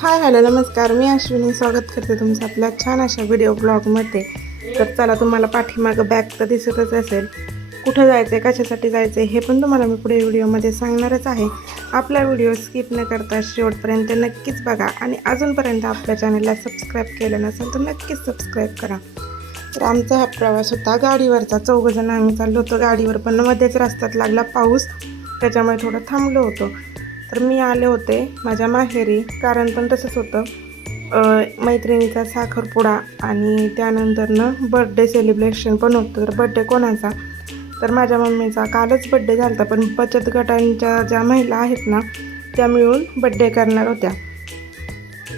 Hi hello नमस्कार, मी अश्विनी स्वागत करते तुमचं आपल्या छान अशा व्हिडिओ ब्लॉगमध्ये। तर चला, तुम्हाला पाठीमागं बॅग तर दिसतच असेल। कुठं जायचं आहे, कशासाठी जायचं आहे हे पण तुम्हाला मी पुढे व्हिडिओमध्ये सांगणारच आहे। आपला व्हिडिओ स्किप न करता शेवटपर्यंत नक्कीच बघा आणि अजूनपर्यंत आपल्या चॅनलला सबस्क्राईब केलं नसेल तर नक्कीच सबस्क्राईब करा। तर आमचा हा प्रवास होता गाडीवरचा, 4 जण आम्ही चाललो होतो गाडीवर, पण मध्येच रस्त्यात लागला पाऊस, त्याच्यामुळे थोडं थांबलो होतो। तर मी आले होते माझ्या माहेरी, कारण पण तसंच होतं, मैत्रिणीचा साखरपुडा आणि त्यानंतरनं बर्थडे सेलिब्रेशन पण होतं। तर बड्डे कोणाचा, तर माझ्या मम्मीचा कालच बड्डे झाला होता, पण बचत गटांच्या ज्या महिला आहेत ना त्या मिळून बड्डे करणार होत्या।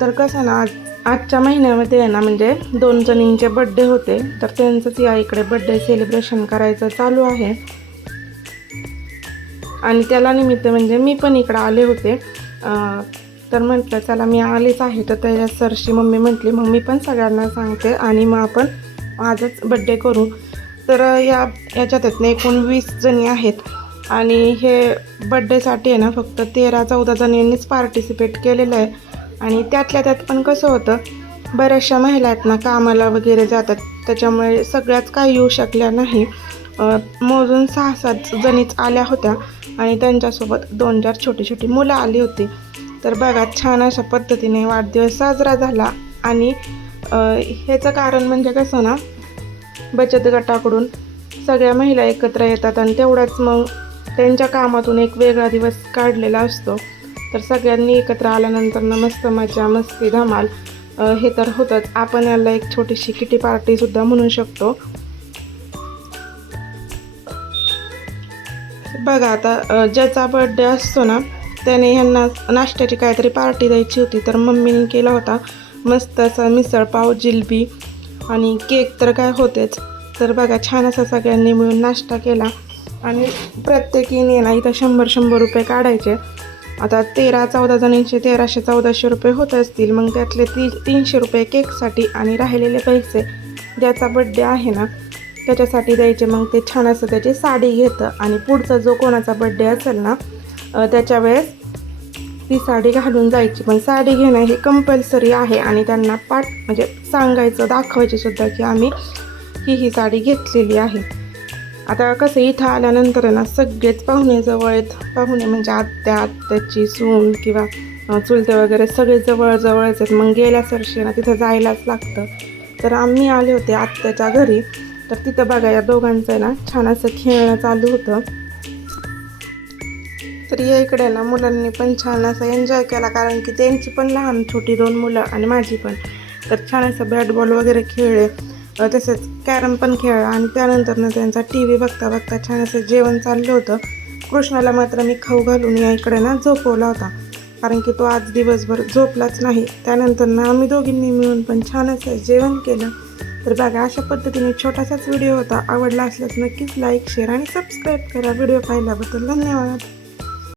तर कसं ना, आजच्या महिन्यामध्ये आहे ना, म्हणजे 2 जणींचे बड्डे होते, तर त्यांचंच या इकडे बड्डे सेलिब्रेशन करायचं चालू आहे आणि त्याला निमित्त म्हणजे मी पण इकडं आले होते। तर म्हटलं चला मी आलेच आहे, तर त्याच्या सरशी मम्मी म्हटली मग मी पण सगळ्यांना सांगते आणि मग आपण आजच बड्डे करू। तर याच्यात एकूण 20 जणी आहेत आणि हे बड्डेसाठी आहे ना फक्त 13-14 जणींनीच पार्टिसिपेट केलेलं आहे। आणि त्यातल्या त्यात पण कसं होतं, बऱ्याचशा महिला आहेत ना कामाला वगैरे जातात, त्याच्यामुळे सगळ्याच काही येऊ शकल्या नाही। मोजून 6-7 जणीच आल्या होत्या आणि त्यांच्यासोबत 2-4 छोटी छोटी मुलं आली होती। तर बघा, छान अशा पद्धतीने वाढदिवस साजरा झाला आणि ह्याचं कारण म्हणजे कसं ना, बचत गटाकडून सगळ्या महिला एकत्र येतात आणि तेवढाच मग त्यांच्या कामातून एक वेगळा दिवस काढलेला असतो। तर सगळ्यांनी एकत्र आल्यानंतर मस्त मजा मस्ती धमाल हे तर होतंच। आपण याला एक छोटीशी किटी पार्टीसुद्धा म्हणू शकतो। बघा आता, ज्याचा बर्थडे असतो ना त्याने ह्यांना नाश्त्याची काहीतरी पार्टी द्यायची होती, तर मम्मीने केला होता मस्त असा मिसळपाव, जिलबी आणि केक तर काय होतेच। तर बघा, छान असा सगळ्यांनी मिळून नाश्ता केला आणि प्रत्येकीने ना इथं 100-100 रुपये काढायचे। आता 13-14 जणींचे 1300-1400 रुपये होत असतील, मग त्यातले 300 रुपये केकसाठी आणि राहिलेले पैसे ज्याचा बड्डे आहे ना त्याच्यासाठी द्यायचे। मग ते छान असं त्याची साडी घेतं आणि पुढचा जो कोणाचा बड्डे असेल ना त्याच्या वेळेस ती साडी घालून जायची। पण साडी घेणं हे कंपल्सरी आहे आणि त्यांना म्हणजे सांगायचं, दाखवायची सुद्धा की आम्ही ही साडी घेतलेली आहे। आता कसं, इथं आल्यानंतर ना सगळेच पाहुणे जवळ आहेत, पाहुणे म्हणजे आत्याची सून किंवा चुलते वगैरे सगळे जवळच आहेत। मग गेल्या सरशी ना तिथं जायलाच लागतं। तर आम्ही आले होते आत्याच्या घरी, तर तिथं बघा या दोघांचं ना छान असं खेळणं चालू होतं। तर या इकडे ना मुलांनी पण छान असं एन्जॉय केला, कारण की त्यांची पण लहान छोटी 2 मुलं आणि माझी पण। तर छान असं बॅट बॉल वगैरे खेळले, तसेच कॅरम पण खेळला आणि त्यानंतर त्यांचा TV बघता बघता छान असं जेवण चाललं होतं। कृष्णाला मात्र मी खाऊ घालून या इकडे ना झोपवला होता, कारण की तो आज दिवसभर झोपलाच नाही। त्यानंतर आम्ही दोघींनी मिळून पण छान असं जेवण केलं। तर बघा, अशा पद्धतीने छोटासाच व्हिडिओ होता। आवडला असल्यास नक्कीच लाईक, शेअर आणि सबस्क्राईब करा। व्हिडिओ पाहिल्याबद्दल धन्यवाद।